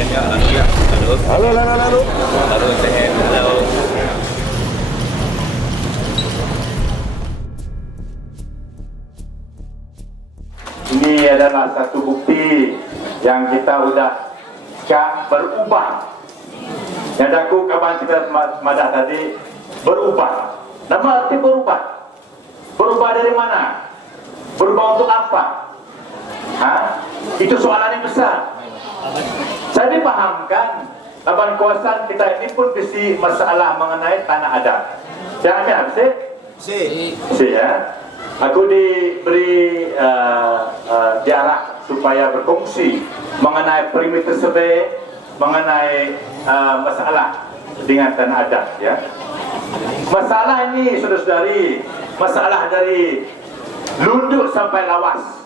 TM ya, halo. Halo, halo, halo. Halo TM, halo. Ini adalah satu bukti yang kita udah berubah. Yang aku kawan kita madah tadi berubah. Nama arti berubah. Berubah dari mana? Berubah untuk apa? Itu soalan yang besar. Saya dipahamkan laban kawasan kita ini pun bisi masalah mengenai tanah adat. Jangan ya, si ya. Aku diberi jarak supaya berkongsi mengenai perimeter survey, mengenai masalah dengan tanah adat ya. Masalah ini saudara-saudari, masalah dari Lunduk sampai Lawas.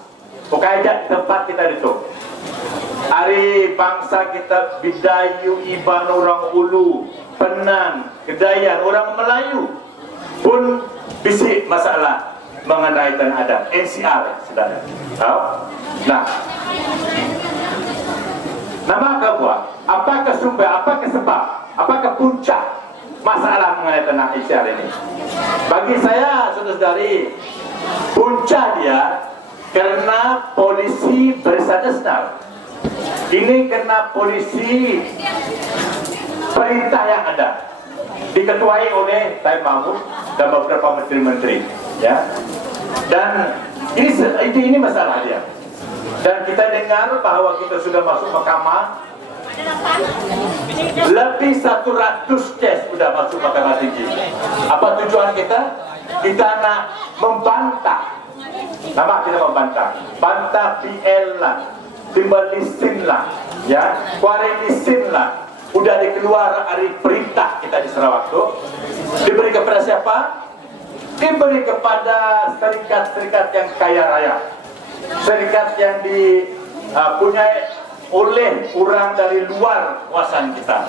Pokoknya tempat kita itu. Hari bangsa kita Bidayu, Iban, orang Ulu, Penan, Kedayan, orang Melayu pun bisik masalah mengenai tanah adat. NCR, saudara. Tahu? Nah, nama apa? Apakah sumber? Apakah sebab? Apakah puncak masalah mengenai tanah NCR ini? Bagi saya, saudara-saudari, puncak dia karena polisi bersadar. Ini karena polisi perintah yang ada diketuai oleh Taib Mahmud dan beberapa menteri-menteri, ya. Dan ini masalah dia. Dan kita dengar bahwa kita sudah masuk mahkamah. Lebih 100 kes sudah masuk mahkamah tinggi. Apa tujuan kita? Kita nak membantah. Nama kita membantah. Bantah PL lah, timbal disin lah, ya, kuarentisin lah. Udah dikeluar hari perintah kita di Sarawak tuh. Diberi kepada siapa? Diberi kepada serikat-serikat yang kaya raya, serikat yang dipunyai oleh orang dari luar kawasan kita,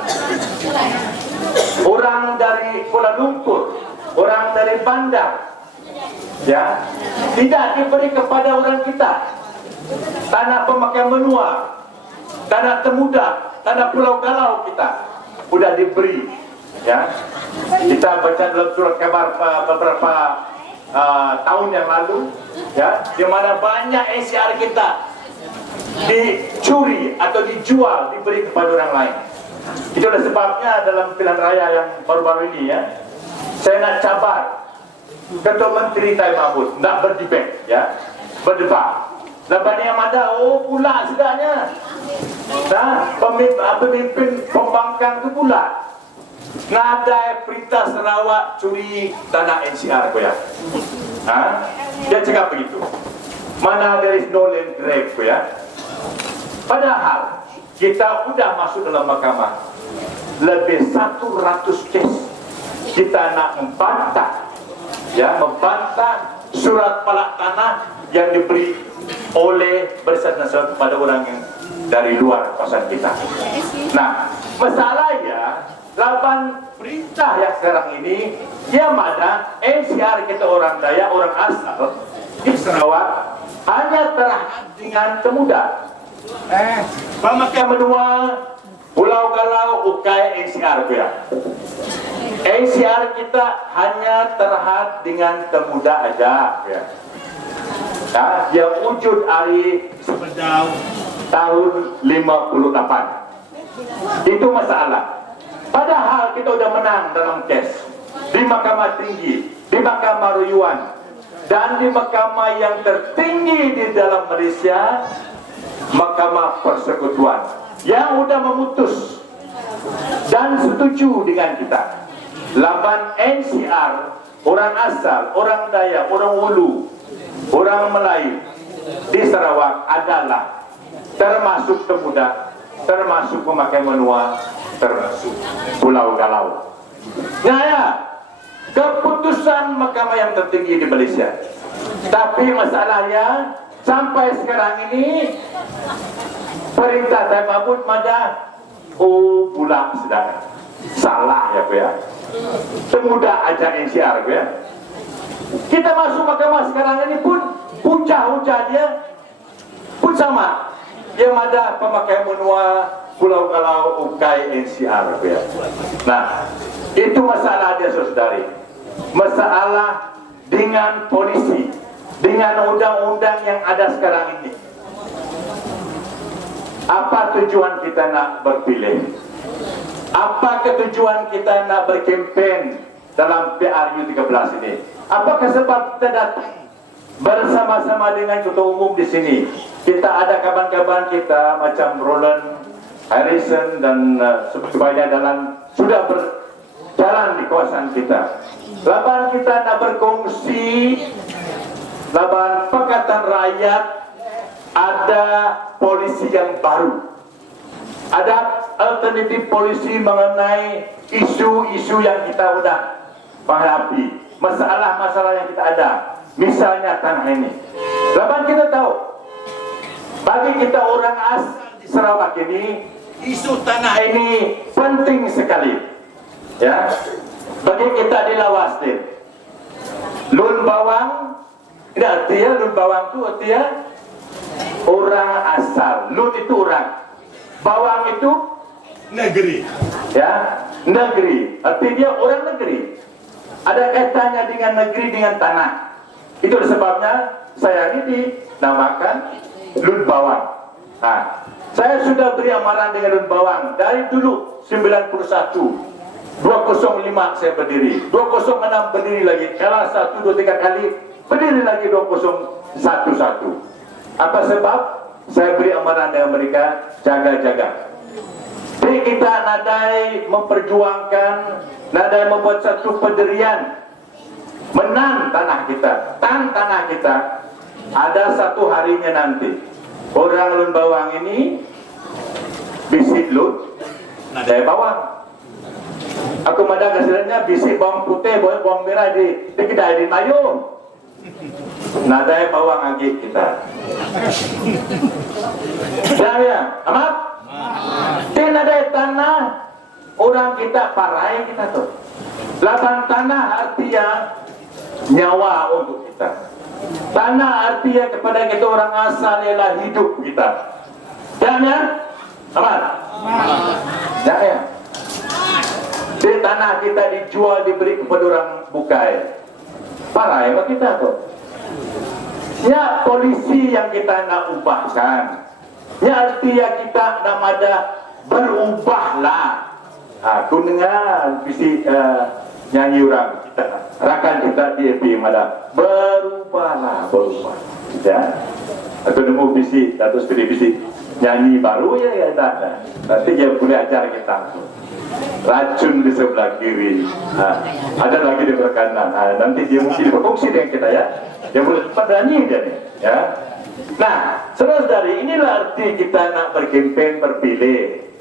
orang dari Kuala Lumpur, orang dari bandar, ya, tidak diberi kepada orang kita. Tanah pemakaian benua, tanah Temuda, tanah Pulau Galau kita sudah diberi, ya. Kita baca dalam surat kabar beberapa tahun yang lalu, ya, di mana banyak NCR kita dicuri atau dijual, diberi kepada orang lain. Itu adalah sebabnya dalam pilihan raya yang baru-baru ini, ya, saya nak cabar Ketua Menteri Taib Mahmud nak berdebat, ya, berdebat. Lepas yang ada, pula sedangnya. Nah, pemimpin pembangkang itu pula. Nadai perintah Sarawak curi tanah NCR, ya. Dia cakap begitu. Mana there is no land grab, ya. Padahal kita sudah masuk dalam mahkamah lebih 100 kes. Kita nak membantah, ya, membantah surat palak tanah yang diberi oleh bersama kepada orang yang dari luar kawasan kita. Nah, masalahnya laban perintah yang sekarang ini, dia ada NCR kita orang Dayak, orang asal di Sarawak hanya terhad dengan Temuda, pemakaian benua, Pulau Galau, Ukai, NCR, ya. NCR kita hanya terhad dengan Temuda aja, ya. Nah, dia wujud hari Sepedau tahun 58. Itu masalah. Padahal kita sudah menang dalam kes di Mahkamah Tinggi, di Mahkamah Ruyuan, dan di mahkamah yang tertinggi di dalam Malaysia, Mahkamah Persekutuan, yang sudah memutus dan setuju dengan kita. Laban NCR, orang asal, orang Dayak, orang Ulu, orang Melayu di Sarawak adalah termasuk Temuda, termasuk pemakaian benua, termasuk Pulau Galau. Nah, ya, keputusan mahkamah yang tertinggi di Malaysia. Tapi masalahnya sampai sekarang ini perintah Taib Mahmud Madah pula sedang salah, ya, ya. Temuda aja NCR, ya. Kita masuk mahkamah sekarang ini pun hujah dia pun sama. Yang ada pemakaian benua, Pulau Galau, Ukai, NCR ya. Nah, itu masalah dia saudari. Masalah dengan polisi, dengan undang-undang yang ada sekarang ini. Apa tujuan kita nak berpilih? Apa tujuan kita nak berkempen dalam PRU 13 ini? Apakah sebab kita datang bersama-sama dengan ketua umum di sini? Kita ada kawan-kawan kita macam Roland Harrison dan sebagainya dalam sudah berjalan di kawasan kita. Laban kita nak berkongsi, laban Pakatan Rakyat ada polisi yang baru. Ada alternatif polisi mengenai isu-isu yang kita sudah menghadapi, masalah-masalah yang kita ada, misalnya tanah ini. Laban kita tahu, bagi kita orang asal di Sarawak ini, isu tanah ini penting sekali, ya. Bagi kita di Lawas ni, Lun Bawang, ini artinya Lun Bawang itu artinya orang asal. Lun itu orang, Bawang itu negeri, ya, negeri. Artinya orang negeri. Ada kaitannya dengan negeri, dengan tanah. Itu sebabnya saya ini dinamakan Lun Bawang. Nah, saya sudah beri amaran dengan Lun Bawang dari dulu 91. 205 saya berdiri, 206 berdiri lagi, kalah 1, 2, 3 kali, berdiri lagi 2011. Apa sebab? Saya beri amaran dengan mereka, jaga-jaga. Jadi kita nadai memperjuangkan, nadai membuat satu pendirian, menang tanah kita, tanah kita. Ada satu harinya nanti, orang Lun Bawang ini, bisik Lun, nadai bawang. Aku madah kesilanya bisik bawang putih, bawang merah di kedai di Mayu. Nadai bawang agik kita. Ya, amat? Nadai tanah, orang kita parai kita tuh. Lapan tanah artinya nyawa untuk kita. Tanah artinya kepada kita orang asal ialah hidup kita. Ya, amat? Ya. Di tanah kita dijual, diberi kepada orang bukai. Parai apa kita tuh? Ya, polisi yang kita nak ubahkan. Ya, artinya kita nak ada berubahlah. Aku dengar visi nyanyi orang kita, rakan kita di EP yang ada berubah. Ya, aku nemu visi, atau studi visi nyanyi baru ya ada. Nanti dia boleh ajar kita. Racun di sebelah kiri, ada lagi di sebelah kanan. Nanti dia mungkin berfungsi dengan kita ya. Dia boleh berani dia nih, ya. Nah, saudara-saudari, inilah arti kita nak berkempen, berpilih.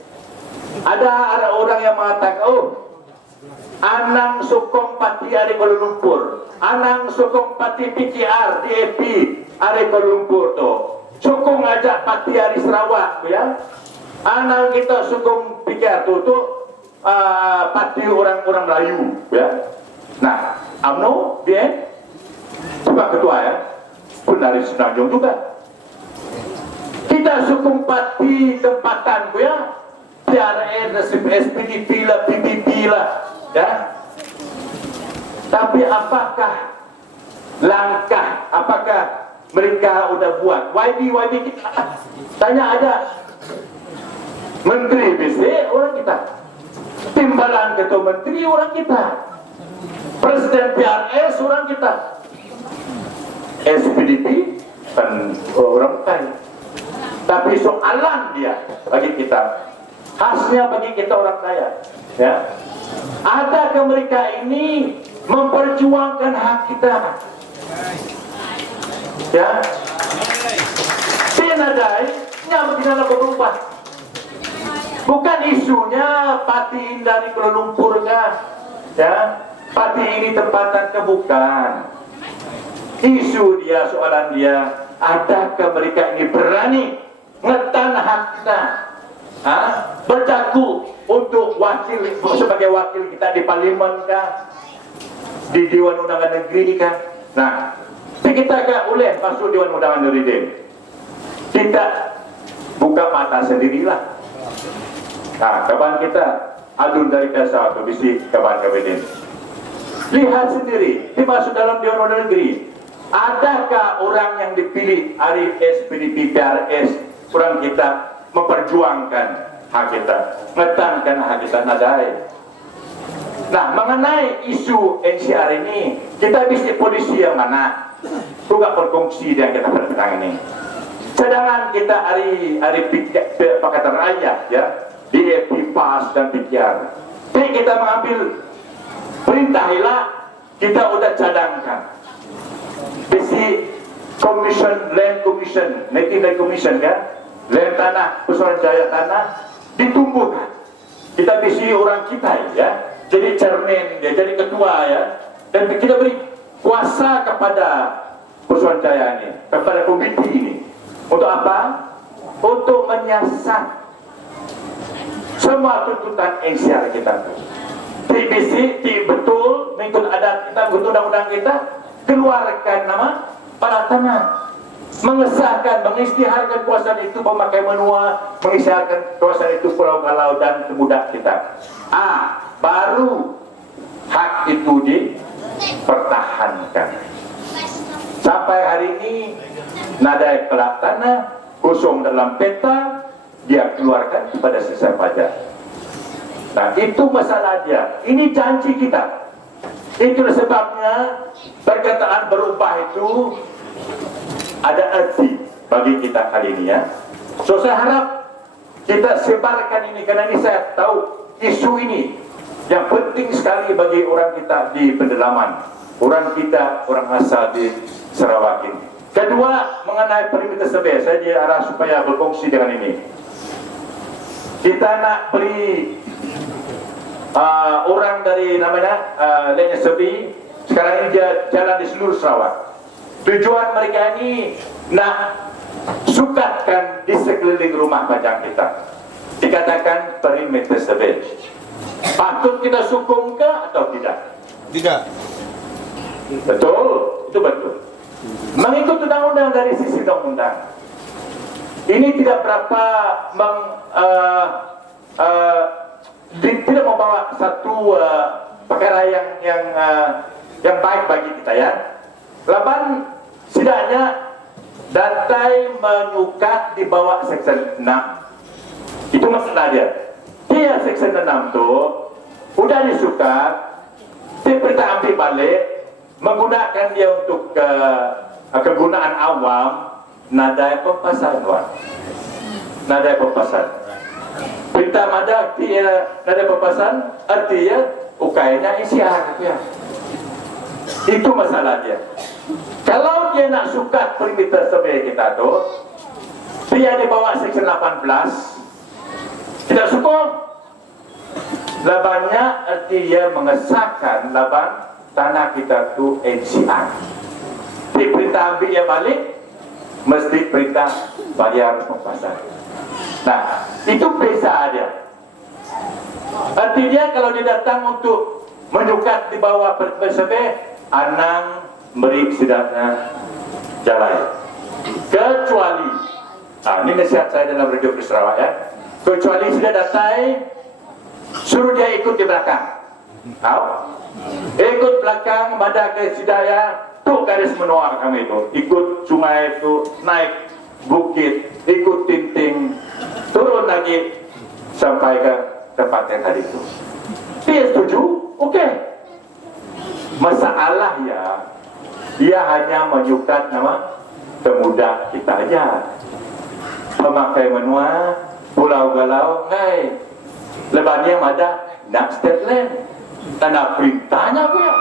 Ada orang yang mengatakan, oh, Anang sokong parti Ari Kuala Lumpur, Anang sokong parti PKR, DAP Ari Kuala Lumpur tu, sokong ajak parti Ari Sarawak, ya. Anang kita sokong PKR tu parti orang-orang Melayu, ya. Nah, UMNO dia juga ketua ya, pun dari Senanjung juga. Kita sokong parti tempatan, ya, PRN, SPDP lah, PBB lah, ya. Tapi apakah langkah, apakah mereka udah buat? YB kita tanya ada menteri BC orang kita, timbalan ketua menteri orang kita, presiden PRS orang kita, SPDP kan orang kaya. Tapi soalan dia bagi kita, khasnya bagi kita orang kaya, ya. Adakah mereka ini memperjuangkan hak kita? Ya. Tinadai yang tidak berubah. Bukan isunya parti dari Kuala Lumpur kah? Ya. Parti ini tempatan ke bukan. Isu dia, soalan dia, adakah mereka ini berani ngetan hak kita? Berdaku untuk wakil, sebagai wakil kita di parlimen kah, di Dewan Undangan Negeri kah? Nah, kita kan boleh masuk Dewan Undangan Negeri. Kita buka mata sendirilah. Nah, kawan kita adun dari Kasar atau bisi kawan kabinet. Lihat sendiri, dimasuk dalam Dewan Undangan Negeri. Adakah orang yang dipilih dari SPDP PRS, orang kita memperjuangkan hak kita, ngetankan hak kita nadai. Nah, mengenai isu NCR ini, kita bisa polisi yang mana? Juga berkongsi yang kita bertentang ini. Cadangan kita hari Pakatan Rakyat ya, DAP, PAS dan PKR. Jadi kita mengambil perintah hilang, kita udah cadangkan. Besi Commission, Land Commission, Native Land Commission kan, land tanah, persoalan jaya tanah ditumbuhkan. Kita besi orang kita ya, jadi chairman dia, jadi ketua ya, dan kita beri kuasa kepada persoalan jaya ini, kepada komite ini. Untuk apa? Untuk menyiasat semua tuntutan NCR kita. TBC, betul, mengikut adat kita, mengikut undang-undang kita, keluarkan nama para tanah, mengesahkan, mengisytiharkan kuasaan itu pemakai menua, mengisytiharkan kuasaan itu Pulau Galau dan Temudak kita. Baru hak itu dipertahankan. Sampai hari ini nadai pelak tanah kosong dalam peta, dia keluarkan kepada sisa pajak. Nah, itu masalah dia. Ini janji kita. Itulah sebabnya perkataan berubah itu ada arti bagi kita kali ini ya. So saya harap kita sebarkan ini, karena ini saya tahu isu ini yang penting sekali bagi orang kita di pedalaman, orang kita, orang asal di Sarawak ini. Kedua, mengenai perimeter survey, saya diarah supaya berkongsi dengan ini. Kita nak beri orang dari namanya Land Survey, sekarang ini dia jalan di seluruh Sarawak. Tujuan mereka ini nak sukatkan di sekeliling rumah pajak kita. Dikatakan perimeter survey. Patut kita sokong ke atau tidak? Tidak. Betul, itu betul. Mengikut undang-undang dari sisi undang-undang. Ini tidak berapa tidak membawa satu perkara yang baik bagi kita ya. Laban setidaknya datai menyukat di bawah Section 6. Itu masalah dia. Dia Section 6 tu udah disukat, kita ambil balik, menggunakan dia untuk kegunaan awam, nadai pempasan tuan. Nadai pempasan. Perintah mada nada pempasan artinya ukainya isiar ya. Itu masalah dia. Kalau dia nak sukat perimeter survey kita tu, dia di bawah Section 18, tidak sokong. Labannya arti dia mengesahkan laban tanah kita tu NCR. Perintah ambil dia balik, mesti perintah bayar pempasan. Nah, itu beza dia. Artinya kalau dia datang untuk menyukat di bawah persebe, anang beri sedapnya jalan. Kecuali, ini nasihat saya dalam Radio Sarawak ya. Kecuali sudah datang, suruh dia ikut di belakang. Tahu? Ikut belakang, pada ke Sidaya, tuh garis menua kami itu. Ikut sungai itu, naik bukit, ikut tinting, turun lagi sampai ke tempat yang tadi itu. Dia setuju? Oke. Masalah ya, dia hanya menyukat nama Temudak kita aja. Pemakai menua, Pulau Galau, hai. Lebannya ada nak state land. Tanah perintahnya apa ya?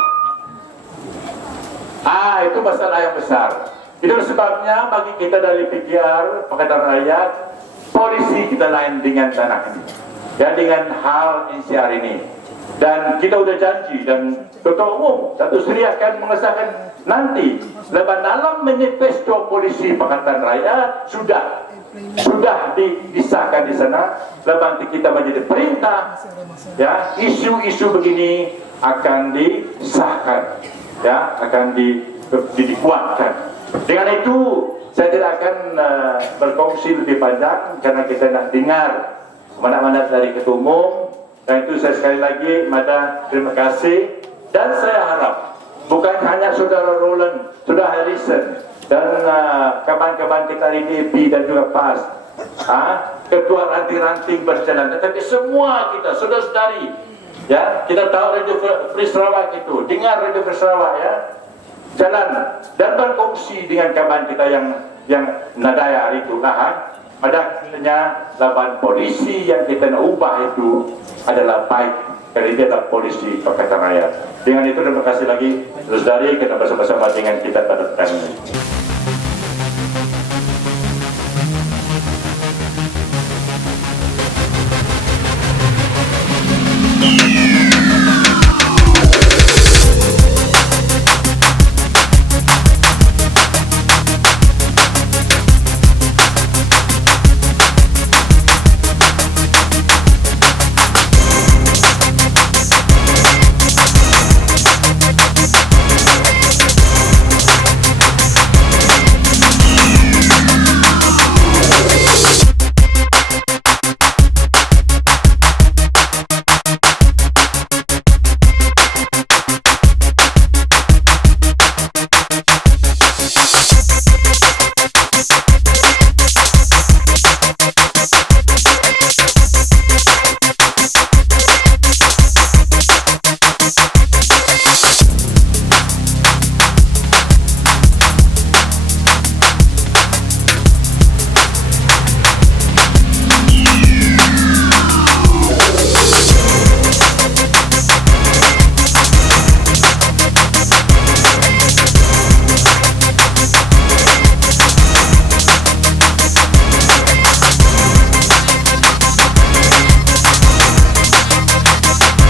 Itu masalah yang besar. Itu sebabnya bagi kita dari PKR, Pakatan Rakyat, polisi kita lain dengan tanah ini. Dan dengan hal NCR ini. Dan kita sudah janji, dan Ketua Umum Datuk Seri akan mengesahkan nanti. Lepas dalam manifesto polisi Pakatan Rakyat sudah disahkan di sana. Lepas kita menjadi perintah, ya, isu-isu begini akan disahkan, ya, akan dikuatkan. Dengan itu saya tidak akan berkongsi lebih panjang karena kita nak dengar mandat-mandat dari Ketua Umum. Dan itu saya sekali lagi terima kasih, dan saya harap bukan hanya saudara Roland, saudara Harrison dan kawan-kawan kita di DP dan juga PAS, ketua ranting-ranting berjalan, tetapi semua kita saudara-saudari, ya, kita tahu Radio Free Sarawak itu, dengar Radio Free Sarawak, ya, jalan dan berkongsi dengan kawan kita yang nadaya hari itu, padanya lawan polisi yang kita nak ubah itu adalah baik, karena dia adalah polisi Pakatan Rakyat. Dengan itu terima kasih lagi, saudari, kita bersama-sama dengan kita pada petang ini.